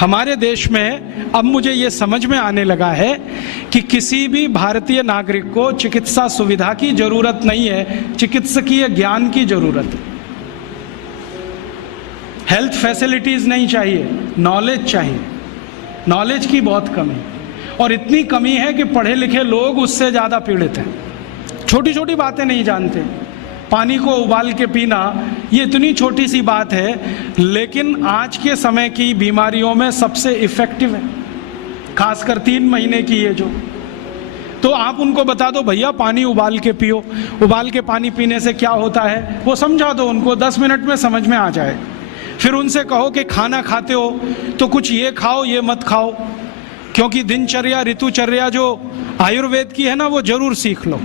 हमारे देश में अब मुझे ये समझ में आने लगा है कि किसी भी भारतीय नागरिक को चिकित्सा सुविधा की जरूरत नहीं है, चिकित्सकीय ज्ञान की जरूरत है। हेल्थ फैसिलिटीज नहीं चाहिए, नॉलेज चाहिए। नॉलेज की बहुत कमी, और इतनी कमी है कि पढ़े लिखे लोग उससे ज़्यादा पीड़ित हैं। छोटी छोटी बातें नहीं जानते। पानी को उबाल के पीना, ये इतनी छोटी सी बात है, लेकिन आज के समय की बीमारियों में सबसे इफ़ेक्टिव है, खासकर 3 महीने की ये जो। तो आप उनको बता दो भैया पानी उबाल के पियो, उबाल के पानी पीने से क्या होता है वो समझा दो उनको, 10 मिनट में समझ में आ जाए। फिर उनसे कहो कि खाना खाते हो तो कुछ ये खाओ ये मत खाओ, क्योंकि दिनचर्या ऋतुचर्या जो आयुर्वेद की है ना, वो जरूर सीख लो।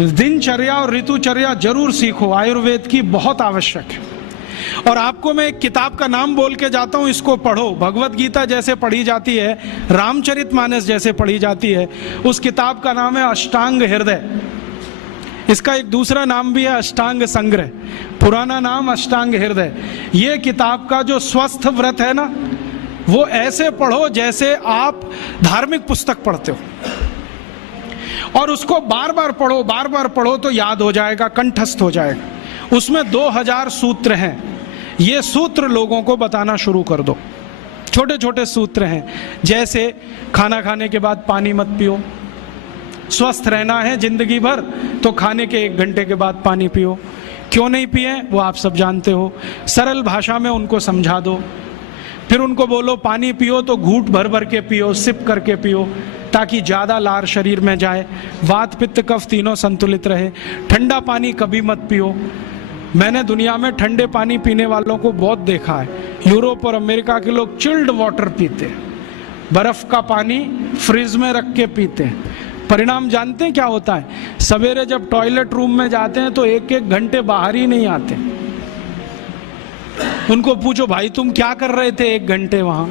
दिनचर्या और ऋतुचर्या जरूर सीखो, आयुर्वेद की बहुत आवश्यक है। और आपको मैं एक किताब का नाम बोल के जाता हूँ, इसको पढ़ो। भगवत गीता जैसे पढ़ी जाती है, रामचरितमानस जैसे पढ़ी जाती है, उस किताब का नाम है अष्टांग हृदय। इसका एक दूसरा नाम भी है अष्टांग संग्रह, पुराना नाम अष्टांग हृदय। ये किताब का जो स्वस्थ व्रत है ना, वो ऐसे पढ़ो जैसे आप धार्मिक पुस्तक पढ़ते हो, और उसको बार बार पढ़ो तो याद हो जाएगा, कंठस्थ हो जाएगा। उसमें 2000 सूत्र हैं। ये सूत्र लोगों को बताना शुरू कर दो। छोटे छोटे सूत्र हैं, जैसे खाना खाने के बाद पानी मत पियो, स्वस्थ रहना है जिंदगी भर तो खाने के 1 घंटे के बाद पानी पियो। क्यों नहीं पिए वो आप सब जानते हो, सरल भाषा में उनको समझा दो। फिर उनको बोलो पानी पियो तो घूंट भर भर के पियो, सिप करके पियो, ताकि ज़्यादा लार शरीर में जाए, वात पित्त कफ तीनों संतुलित रहे। ठंडा पानी कभी मत पियो। मैंने दुनिया में ठंडे पानी पीने वालों को बहुत देखा है। यूरोप और अमेरिका के लोग चिल्ड वाटर पीते हैं, बर्फ़ का पानी फ्रिज में रख के पीते हैं। परिणाम जानते हैं क्या होता है? सवेरे जब टॉयलेट रूम में जाते हैं तो 1-1 घंटे बाहर ही नहीं आते। उनको पूछो भाई तुम क्या कर रहे थे 1 घंटे वहाँ?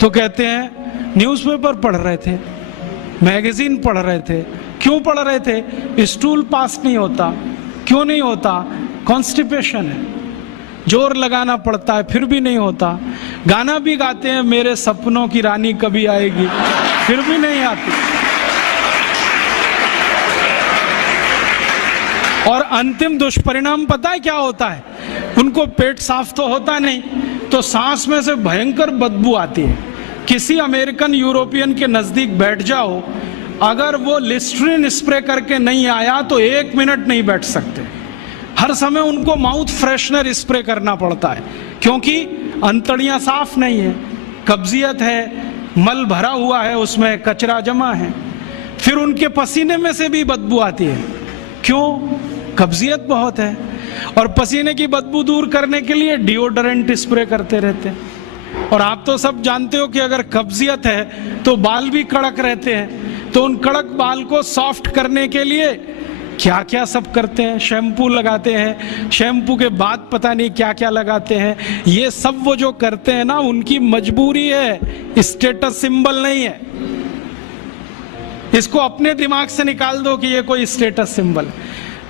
तो कहते हैं न्यूज़पेपर पढ़ रहे थे, मैगजीन पढ़ रहे थे। क्यों पढ़ रहे थे? स्टूल पास नहीं होता। क्यों नहीं होता? कॉन्स्टिपेशन है, जोर लगाना पड़ता है फिर भी नहीं होता। गाना भी गाते हैं मेरे सपनों की रानी कभी आएगी, फिर भी नहीं आती। और अंतिम दुष्परिणाम पता है क्या होता है? उनको पेट साफ तो होता नहीं, तो सांस में से भयंकर बदबू आती है। किसी अमेरिकन यूरोपियन के नजदीक बैठ जाओ, अगर वो लिस्ट्रीन स्प्रे करके नहीं आया तो 1 मिनट नहीं बैठ सकते। हर समय उनको माउथ फ्रेशनर स्प्रे करना पड़ता है, क्योंकि अंतड़ियां साफ नहीं है, कब्जियत है, मल भरा हुआ है, उसमें कचरा जमा है। फिर उनके पसीने में से भी बदबू आती है। क्यों? कब्जियत बहुत है। और पसीने की बदबू दूर करने के लिए डिओडोरेंट स्प्रे करते रहते हैं। और आप तो सब जानते हो कि अगर कब्जियत है तो बाल भी कड़क रहते हैं, तो उन कड़क बाल को सॉफ्ट करने के लिए क्या क्या सब करते हैं। शैम्पू लगाते हैं, शैम्पू के बाद पता नहीं क्या क्या लगाते हैं। ये सब वो जो करते हैं ना, उनकी मजबूरी है, स्टेटस सिंबल नहीं है। इसको अपने दिमाग से निकाल दो कि ये कोई स्टेटस सिंबल।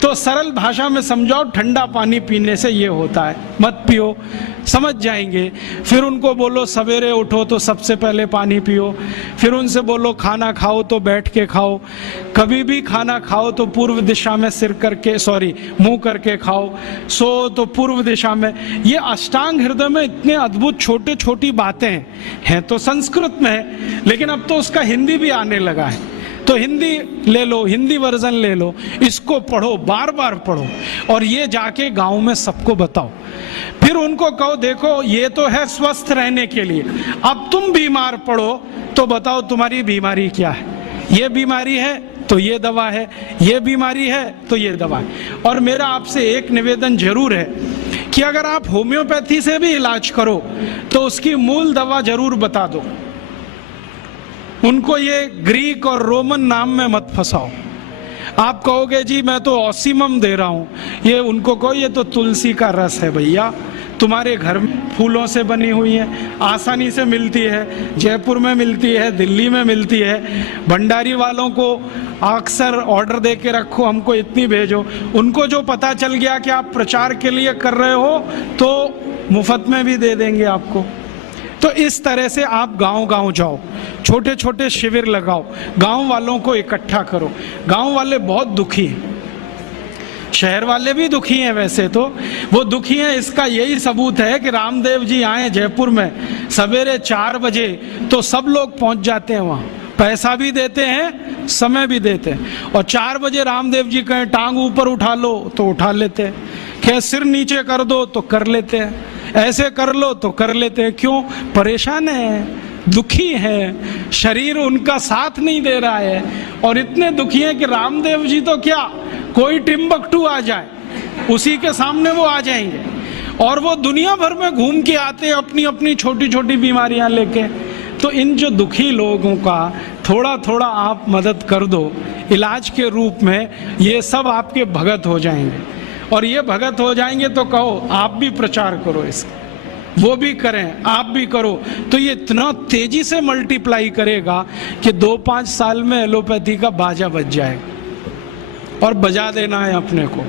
तो सरल भाषा में समझाओ, ठंडा पानी पीने से ये होता है, मत पियो, समझ जाएंगे। फिर उनको बोलो सवेरे उठो तो सबसे पहले पानी पियो। फिर उनसे बोलो खाना खाओ तो बैठ के खाओ, कभी भी खाना खाओ तो पूर्व दिशा में मुंह करके खाओ, सो तो पूर्व दिशा में। ये अष्टांग हृदय में इतने अद्भुत छोटे छोटी बातें हैं तो संस्कृत में है, लेकिन अब तो उसका हिंदी भी आने लगा है। तो हिंदी ले लो, हिंदी वर्जन ले लो, इसको पढ़ो, बार बार पढ़ो, और ये जाके गांव में सबको बताओ। फिर उनको कहो देखो ये तो है स्वस्थ रहने के लिए, अब तुम बीमार पड़ो तो बताओ तुम्हारी बीमारी क्या है। ये बीमारी है तो ये दवा है, ये बीमारी है तो ये दवा है। और मेरा आपसे एक निवेदन जरूर है कि अगर आप होम्योपैथी से भी इलाज करो तो उसकी मूल दवा जरूर बता दो। उनको ये ग्रीक और रोमन नाम में मत फंसाओ। आप कहोगे जी मैं तो ऑसिमम दे रहा हूँ, ये उनको कहो ये तो तुलसी का रस है भैया, तुम्हारे घर में फूलों से बनी हुई है, आसानी से मिलती है, जयपुर में मिलती है, दिल्ली में मिलती है। भंडारी वालों को अक्सर ऑर्डर दे के रखो, हमको इतनी भेजो। उनको जो पता चल गया कि आप प्रचार के लिए कर रहे हो तो मुफ्त में भी दे देंगे आपको। तो इस तरह से आप गांव-गांव जाओ, छोटे छोटे शिविर लगाओ, गांव वालों को इकट्ठा करो। गांव वाले बहुत दुखी हैं, शहर वाले भी दुखी हैं, वैसे तो वो दुखी हैं। इसका यही सबूत है कि रामदेव जी आए जयपुर में सवेरे 4 बजे तो सब लोग पहुंच जाते हैं वहां, पैसा भी देते हैं, समय भी देते हैं। और 4 बजे रामदेव जी कहें टांग ऊपर उठा लो तो उठा लेते हैं, कहें सिर नीचे कर दो तो कर लेते हैं, ऐसे कर लो तो कर लेते हैं। क्यों? परेशान है, दुखी है, शरीर उनका साथ नहीं दे रहा है। और इतने दुखी हैं कि रामदेव जी तो क्या, कोई टिम्बकटू आ जाए उसी के सामने वो आ जाएंगे। और वो दुनिया भर में घूम के आते हैं अपनी अपनी छोटी छोटी बीमारियां लेके। तो इन जो दुखी लोगों का थोड़ा थोड़ा आप मदद कर दो इलाज के रूप में, ये सब आपके भगत हो जाएंगे। और ये भगत हो जाएंगे तो कहो आप भी प्रचार करो इसका, वो भी करें, आप भी करो, तो ये इतना तेजी से मल्टीप्लाई करेगा कि 2-5 साल में एलोपैथी का बाजा बज जाएगा। और बजा देना है अपने को,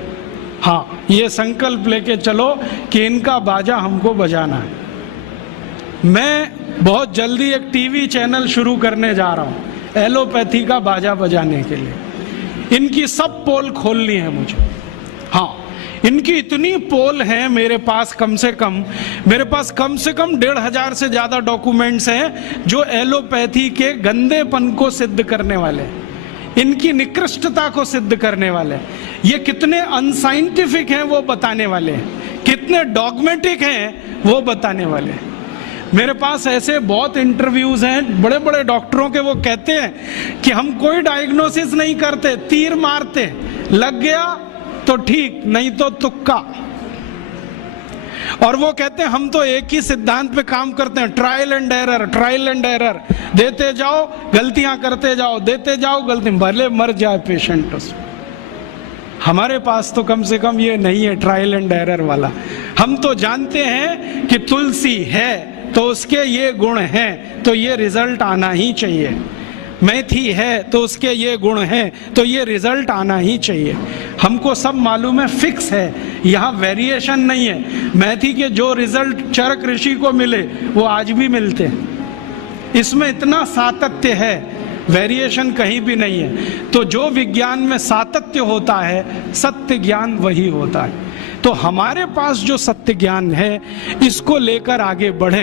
हाँ, ये संकल्प लेके चलो कि इनका बाजा हमको बजाना है। मैं बहुत जल्दी एक टीवी चैनल शुरू करने जा रहा हूँ एलोपैथी का बाजा बजाने के लिए। इनकी सब पोल खोलनी है मुझे, हाँ, इनकी इतनी पोल हैं मेरे पास, कम से कम 1,500 से ज्यादा डॉक्यूमेंट्स हैं जो एलोपैथी के गंदेपन को सिद्ध करने वाले, इनकी निकृष्टता को सिद्ध करने वाले, ये कितने अनसाइंटिफिक हैं वो बताने वाले, कितने डॉगमेटिक हैं वो बताने वाले। मेरे पास ऐसे बहुत इंटरव्यूज हैं बड़े बड़े डॉक्टरों के, वो कहते हैं कि हम कोई डायग्नोसिस नहीं करते, तीर मारते, लग गया तो ठीक, नहीं तो तुक्का। और वो कहते हैं हम तो एक ही सिद्धांत पे काम करते हैं, trial and error, trial and error, देते जाओ गलतियां करते जाओ, देते जाओ गलती, भले मर जाए पेशेंट उसमें। हमारे पास तो कम से कम ये नहीं है ट्रायल एंड एरर वाला। हम तो जानते हैं कि तुलसी है तो उसके ये गुण हैं तो ये रिजल्ट आना ही चाहिए, मेथी है तो उसके ये गुण हैं तो ये रिजल्ट आना ही चाहिए। हमको सब मालूम है, फिक्स है, यहाँ वेरिएशन नहीं है। मेथी के जो रिजल्ट चरक ऋषि को मिले वो आज भी मिलते हैं, इसमें इतना सातत्य है, वेरिएशन कहीं भी नहीं है। तो जो विज्ञान में सातत्य होता है, सत्य ज्ञान वही होता है। तो हमारे पास जो सत्य ज्ञान है इसको लेकर आगे बढ़ें।